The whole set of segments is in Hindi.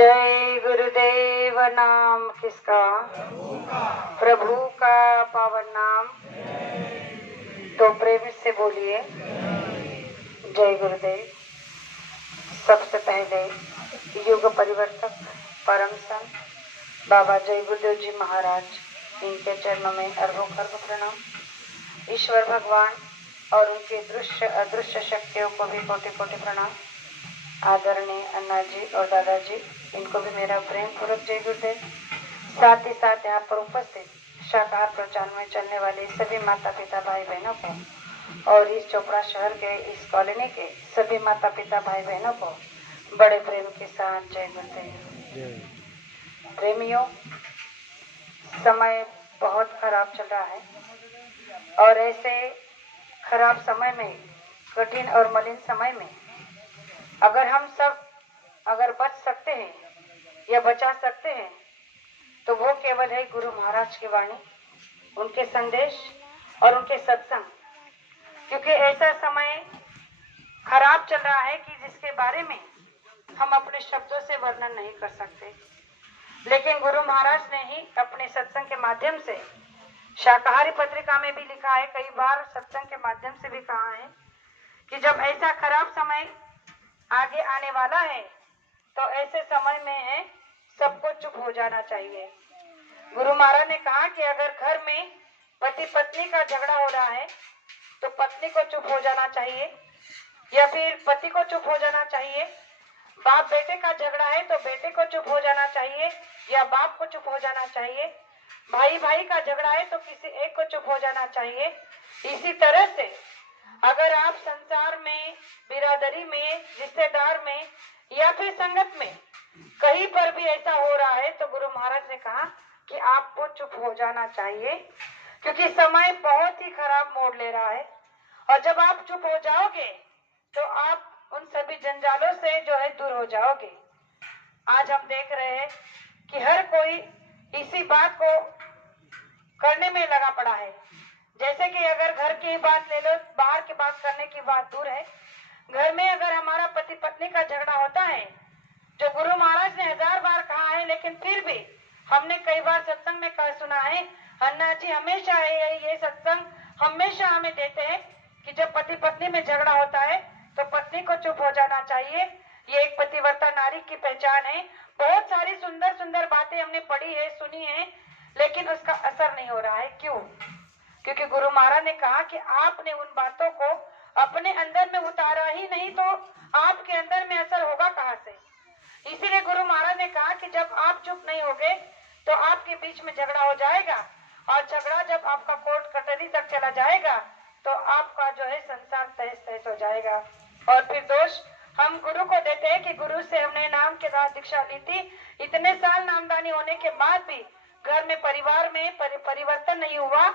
जय गुरुदेव। नाम किसका? प्रभु का पावन नाम। तो प्रेम से बोलिए जय गुरुदेव। सबसे पहले युग परिवर्तक परम संत बाबा जय गुरुदेव जी महाराज, इनके चरणों में अरबों खरबों प्रणाम। ईश्वर भगवान और उनके दृश्य अदृश्य शक्तियों को भी कोटि कोटि प्रणाम। आदरणीय अन्ना जी और दादाजी, इनको भी मेरा प्रेम पूर्वक जय गुरुदेव। साथ ही साथ यहाँ पर उपस्थित शाकाहार प्रचार में चलने वाले सभी माता पिता भाई बहनों को और इस चोपड़ा शहर के इस कॉलोनी के सभी माता पिता भाई बहनों को बड़े प्रेम के साथ जय गुरुदेव। प्रेमियों, समय बहुत खराब चल रहा है और ऐसे खराब समय में, कठिन और मलिन समय में अगर हम सब बच सकते हैं या बचा सकते हैं तो वो केवल है गुरु महाराज की वाणी, उनके संदेश और उनके सत्संग। क्योंकि ऐसा समय खराब चल रहा है कि जिसके बारे में हम अपने शब्दों से वर्णन नहीं कर सकते, लेकिन गुरु महाराज ने ही अपने सत्संग के माध्यम से, शाकाहारी पत्रिका में भी लिखा है, कई बार सत्संग के माध्यम से भी कहा है कि जब ऐसा खराब समय आगे आने वाला है तो ऐसे समय में है सबको चुप हो जाना चाहिए। गुरु महाराज ने कहा कि अगर घर में पति पत्नी का झगड़ा हो रहा है तो पत्नी को चुप हो जाना चाहिए या फिर पति को चुप हो जाना चाहिए। बाप बेटे का झगड़ा है तो बेटे को चुप हो जाना चाहिए या बाप को चुप हो जाना चाहिए। भाई भाई का झगड़ा है तो किसी एक को चुप हो जाना चाहिए। इसी तरह से अगर आप संसार में, बिरादरी में, रिश्तेदार में या फिर संगत में कहीं पर भी ऐसा हो रहा है तो गुरु महाराज ने कहा कि आपको चुप हो जाना चाहिए, क्योंकि समय बहुत ही खराब मोड़ ले रहा है। और जब आप चुप हो जाओगे तो आप उन सभी जंजालों से जो है दूर हो जाओगे। आज हम देख रहे हैं कि हर कोई इसी बात को करने में लगा पड़ा है। जैसे कि अगर घर की बात ले लो, बाहर की बात करने की बात दूर है, घर में अगर हमारा पति पत्नी का झगड़ा होता है, जो गुरु महाराज ने 1000 बार कहा है, लेकिन फिर भी हमने कई बार सत्संग में कहा सुना है, अन्ना जी हमेशा ये सत्संग हमेशा हमें देते हैं कि जब पति पत्नी में झगड़ा होता है तो पत्नी को चुप हो जाना चाहिए। ये एक पतिव्रता नारी की पहचान है। बहुत सारी सुंदर सुंदर बातें हमने पढ़ी है, सुनी है, लेकिन उसका असर नहीं हो रहा है। क्यों? क्योंकि गुरु महाराज ने कहा कि आपने उन बातों को अपने अंदर में उतारा ही नहीं तो आपके अंदर में असर होगा कहाँ से। इसीलिए गुरु महाराज ने कहा कि जब आप चुप नहीं होगे तो आपके बीच में झगड़ा हो जाएगा, और झगड़ा जब आपका कोर्ट कचहरी तक चला जाएगा तो आपका जो है संसार तहस तहस हो जाएगा। और फिर दोष हम गुरु को देते हैं कि गुरु से हमने नाम के साथ दीक्षा ली थी, इतने साल नामदानी होने के बाद भी घर में, परिवार में परिवर्तन नहीं हुआ।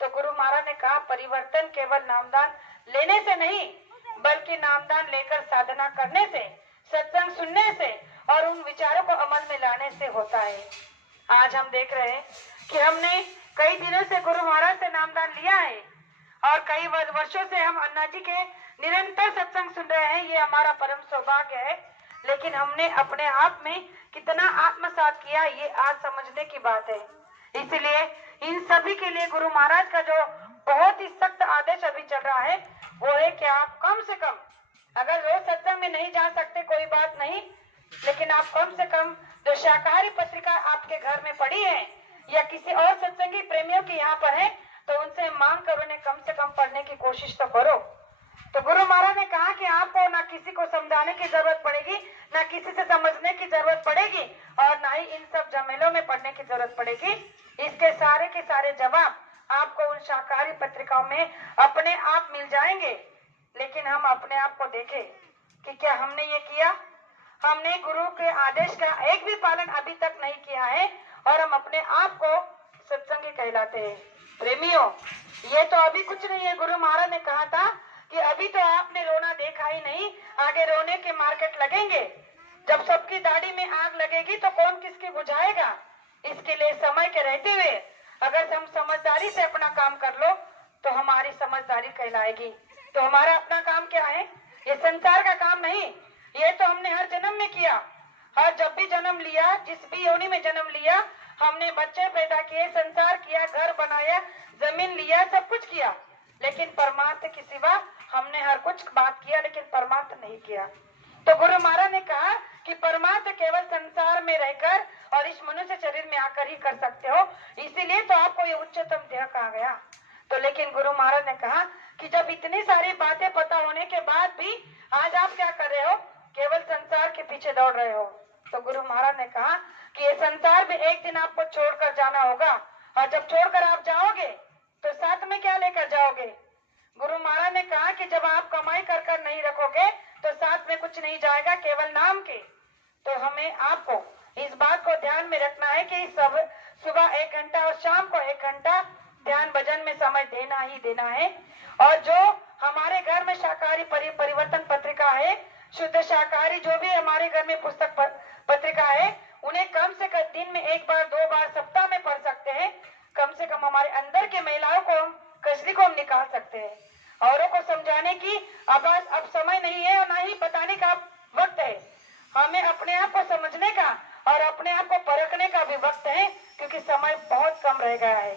तो गुरु महाराज ने कहा परिवर्तन केवल नामदान लेने से नहीं, बल्कि नामदान लेकर साधना करने से, सत्संग सुनने से और उन विचारों को अमल में लाने से होता है। आज हम देख रहे हैं कि हमने कई दिनों से गुरु महाराज से नामदान लिया है और कई वर्षों से हम अन्ना जी के निरंतर सत्संग सुन रहे हैं। ये हमारा परम सौभाग्य है, लेकिन हमने अपने आप में कितना आत्मसात किया ये आज समझने की बात है। इसलिए इन सभी के लिए गुरु महाराज का जो बहुत ही सख्त आदेश अभी चल रहा है वो है कि आप कम से कम, अगर रोज सत्संग में नहीं जा सकते कोई बात नहीं, लेकिन आप कम से कम जो शाकाहारी पत्रिका आपके घर में पड़ी है या किसी और सत्संगी प्रेमियों की यहाँ पर है तो उनसे मांग कर उन्हें कम से कम पढ़ने की कोशिश तो करो। तो गुरु महाराज ने कहा कि आपको ना किसी को समझाने की जरूरत पड़ेगी, ना किसी से समझने की जरूरत पड़ेगी और ना ही इन सब झमेलों में पढ़ने की जरूरत पड़ेगी। इसके सारे के सारे जवाब आपको उन शाकाहारी पत्रिकाओं में अपने आप मिल जाएंगे। लेकिन हम अपने आप को देखें कि क्या हमने ये किया? हमने गुरु के आदेश का एक भी पालन अभी तक नहीं किया है और हम अपने आप को सत्संगी कहलाते हैं। प्रेमियों, ये तो अभी कुछ नहीं है। गुरु महाराज ने कहा था कि अभी तो आपने रोना देखा ही नहीं, आगे रोने के मार्केट लगेंगे। जब सबकी दाढ़ी में आग लगेगी तो कौन किसकी बुझाएगा। इसके लिए समय के रहते हुए अगर हम समझदारी से अपना काम कर लो तो हमारी समझदारी कहलाएगी। तो हमारा अपना काम क्या है? ये संसार का काम नहीं, ये तो हमने हर जन्म में किया। और जब भी जन्म लिया, जिस भी योनि में जन्म लिया, हमने बच्चे पैदा किए, संसार किया, घर बनाया, जमीन लिया, सब कुछ किया, लेकिन परमार्थ के सिवा हमने हर कुछ बात किया, लेकिन परमार्थ नहीं किया। तो गुरु महाराज ने कहा कि परमार्थ केवल संसार में रहकर और इस मनुष्य शरीर में आकर ही कर सकते हो, इसीलिए तो आपको ये उच्चतम देह कहा गया। तो लेकिन गुरु महाराज ने कहा कि जब इतनी सारी बातें पता होने के बाद भी आज आप क्या कर रहे हो, केवल संसार के पीछे दौड़ रहे हो। तो गुरु महाराज ने कहा कि ये संसार भी एक दिन आपको छोड़कर जाना होगा, और जब छोड़कर आप जाओगे तो साथ में क्या लेकर जाओगे। गुरु महाराज ने कहा कि जब आप कमाई कर कर नहीं रखोगे तो साथ में कुछ नहीं जाएगा, केवल नाम के। तो हमें आपको इस बात को ध्यान में रखना है कि सब सुबह 1 घंटा और शाम को 1 घंटा ध्यान भजन में समय देना ही देना है। और जो हमारे घर में शाकाहारी परिवर्तन पत्रिका है, शुद्ध शाकाहारी जो भी हमारे घर में पुस्तक पत्रिका है, उन्हें कम से कम दिन में 1 बार 2 बार सप्ताह में पढ़ सकते हैं। कम से कम हमारे अंदर के महिलाओं को, कसरी को हम निकाल सकते हैं। औरों को समझाने की अब समय नहीं है और ना ही बताने का वक्त है। हमें अपने आप को समझने का और अपने आप को परखने का भी वक्त है, क्योंकि समय बहुत कम रह गया है।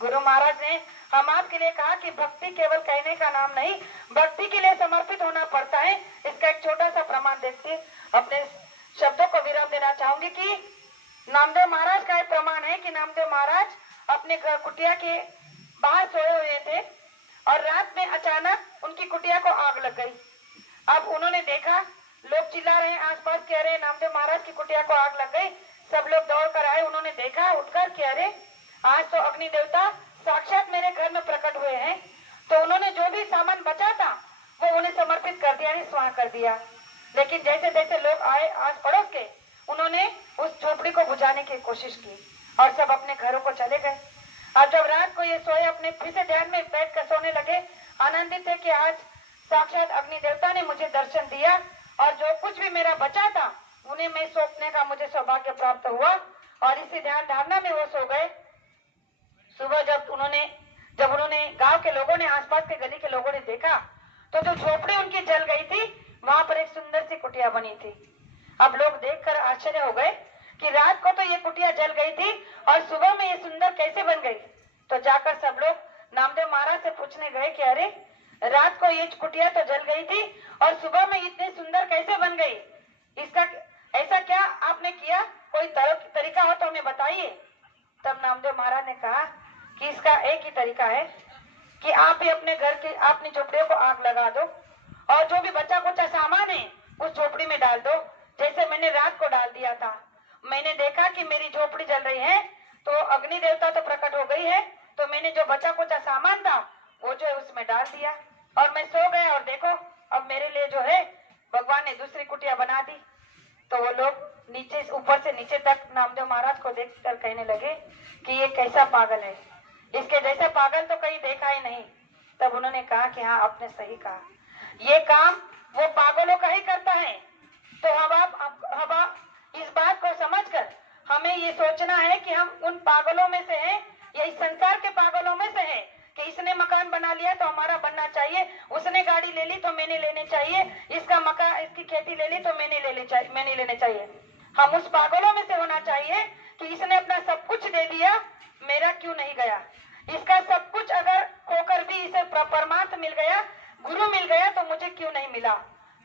गुरु महाराज ने हम आपके लिए कहा कि भक्ति केवल कहने का नाम नहीं, भक्ति के लिए समर्पित होना पड़ता है। इसका एक छोटा सा प्रमाण देखते अपने शब्दों को विराम देना चाहूंगी कि नामदेव महाराज का एक प्रमाण है कि नामदेव महाराज अपने घर कुटिया के बाहर सोए हुए थे और रात में अचानक उनकी कुटिया को आग लग गई। अब उन्होंने देखा, लोग चिल्ला रहे हैं, आसपास कह रहे हैं नामदेव महाराज की कुटिया को आग लग गई। सब लोग दौड़ कर आए, उन्होंने देखा, उठकर कह रहे आज तो अग्नि देवता साक्षात मेरे घर में प्रकट हुए हैं। तो उन्होंने जो भी सामान बचा था वो उन्हें समर्पित कर दिया, स्वाहा कर दिया। लेकिन जैसे जैसे लोग आए आस पड़ोस के, उन्होंने उस झोपड़ी को बुझाने की कोशिश की और सब अपने घरों को चले गए। अब जब रात को ये सोए, अपने फिर से ध्यान में बैठ कर सोने लगे, आनंदित थे कि आज साक्षात अग्नि देवता ने मुझे दर्शन दिया और जो कुछ भी मेरा बचा था उन्हें मैं सौंपने का मुझे सौभाग्य प्राप्त हुआ। और इसी ध्यान धारणा में वो सो गए। सुबह जब उन्होंने गांव के लोगों ने, आसपास के गली के लोगों ने देखा तो जो झोपड़ी उनकी जल गई थी, वहां पर एक सुंदर सी कुटिया बनी थी। अब लोग देखकर आश्चर्य हो गए कि रात को तो ये कुटिया जल गई थी और सुबह में ये सुंदर कैसे बन गई। तो जाकर सब लोग नामदेव महाराज से पूछने गए कि अरे रात को ये कुटिया तो जल गई थी और सुबह में इतनी सुंदर कैसे बन गई, इसका ऐसा क्या आपने किया, कोई तरीका हो तो हमें बताइए। तब नामदेव महाराज ने कहा कि इसका एक ही तरीका है कि आप ही अपने घर के, अपनी झोपड़ियों को आग लगा दो और जो भी बचा कुचा सामान है उस झोपड़ी में डाल दो, जैसे मैंने रात को डाल दिया था। मैंने देखा कि मेरी झोपड़ी जल रही है तो अग्नि देवता तो प्रकट हो गई है, तो मैंने जो बचा कुचा सामान था वो जो है उसमें डाल दिया और मैं सो गया। और देखो अब मेरे लिए जो है भगवान ने दूसरी कुटिया बना दी। तो वो लोग नीचे, ऊपर से नीचे तक नामदेव महाराज को देखकर कहने लगे कि ये कैसा पागल है, इसके जैसा पागल तो कहीं देखा ही नहीं। तब उन्होंने कहा कि हाँ आपने सही कहा, ये काम वो पागलों का ही करता है। तो अब आप इस बात को समझकर हमें ये सोचना है कि हम उन पागलों में से हैं या इस संसार के पागलों में से हैं कि इसने मकान बना लिया तो हमारा बनना चाहिए, उसने गाड़ी ले ली तो मैंने लेने चाहिए, इसकी खेती ले ली तो मैंने लेने चाहिए। हम उस पागलों में से होना चाहिए कि इसने अपना सब कुछ दे दिया, मेरा क्यों नहीं गया। इसका सब कुछ अगर खोकर भी इसे परमार्थ मिल गया, गुरु मिल गया, तो मुझे क्यों नहीं मिला।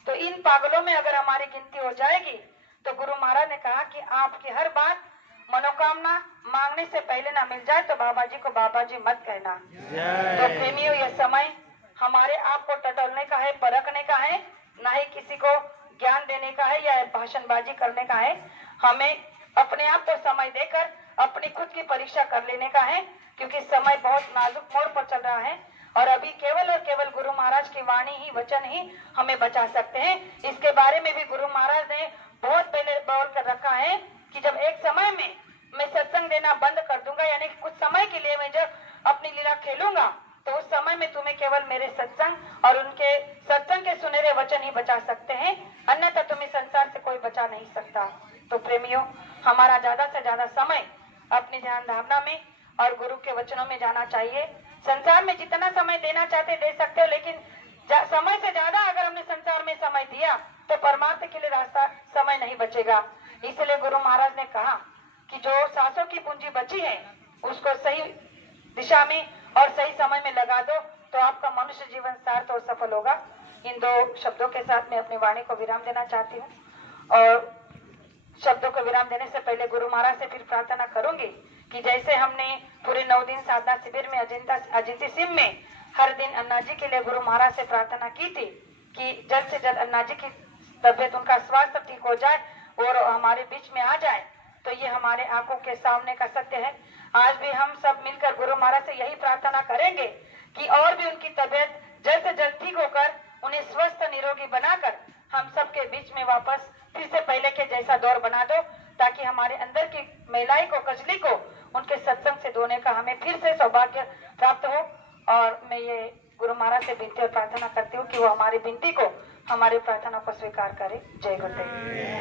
तो इन पागलों में अगर हमारी गिनती हो जाएगी तो गुरु महाराज ने कहा कि आपकी हर बात मनोकामना मांगने से पहले ना मिल जाए तो बाबा जी को बाबा जी मत कहना। तो प्रेमियों, यह समय हमारे आप को टटोलने का है, परखने का है, ना ही किसी को ज्ञान देने का है या भाषणबाजी करने का है। हमें अपने आप को समय देकर अपनी खुद की परीक्षा कर लेने का है, क्योंकि समय बहुत नाजुक मोड़ पर चल रहा है और अभी केवल और केवल गुरु महाराज की वाणी ही, वचन ही हमें बचा सकते हैं। इसके बारे में भी गुरु महाराज ने बहुत पहले बोल कर रखा है कि जब एक समय में मैं सत्संग देना बंद कर दूंगा, यानी कि कुछ समय के लिए मैं जब अपनी लीला खेलूंगा, तो उस समय में तुम्हें केवल मेरे सत्संग और उनके सत्संग के सुनहरे वचन ही बचा सकते हैं, अन्यथा तुम्हें संसार से कोई बचा नहीं सकता। तो प्रेमियों, हमारा ज्यादा से ज्यादा समय अपनी ध्यान धारणा में और गुरु के वचनों में जाना चाहिए। संसार में जितना समय देना चाहते दे सकते हो, लेकिन समय से ज्यादा अगर हमने संसार में समय दिया तो परमार्थ के लिए रास्ता समय नहीं बचेगा। इसलिए गुरु महाराज ने कहा कि जो सांसों की पूंजी बची है उसको सही दिशा में और सही समय में लगा दो तो आपका मनुष्य जीवन सार्थ और सफल होगा। इन दो शब्दों के साथ मैं अपनी वाणी को विराम देना चाहती हूँ और शब्दों को विराम देने से पहले गुरु महाराज से फिर प्रार्थना करूंगी कि जैसे हमने पूरे 9 दिन साधना शिविर में अजिंती सिम में हर दिन अन्ना जी के लिए गुरु महाराज से प्रार्थना की थी कि जल्द से जल्द अन्ना जी की तबियत, उनका स्वास्थ्य ठीक हो जाए और हमारे बीच में आ जाए, तो ये हमारे आंखों के सामने का सत्य है। आज भी हम सब मिलकर गुरु महाराज से यही प्रार्थना करेंगे कि और भी उनकी तबियत जल्द से जल्द ठीक होकर उन्हें स्वस्थ निरोगी बनाकर हम सबके बीच में वापस फिर से पहले के जैसा दौर बना दो, ताकि हमारे अंदर की महिलाई को, कजली को उनके सत्संग से धोने का हमें फिर से सौभाग्य प्राप्त हो। और मैं ये गुरु महाराज से विनती और प्रार्थना करती हूँ कि वो हमारी विनती को, हमारी प्रार्थना को स्वीकार करे। जय गुरुदेव।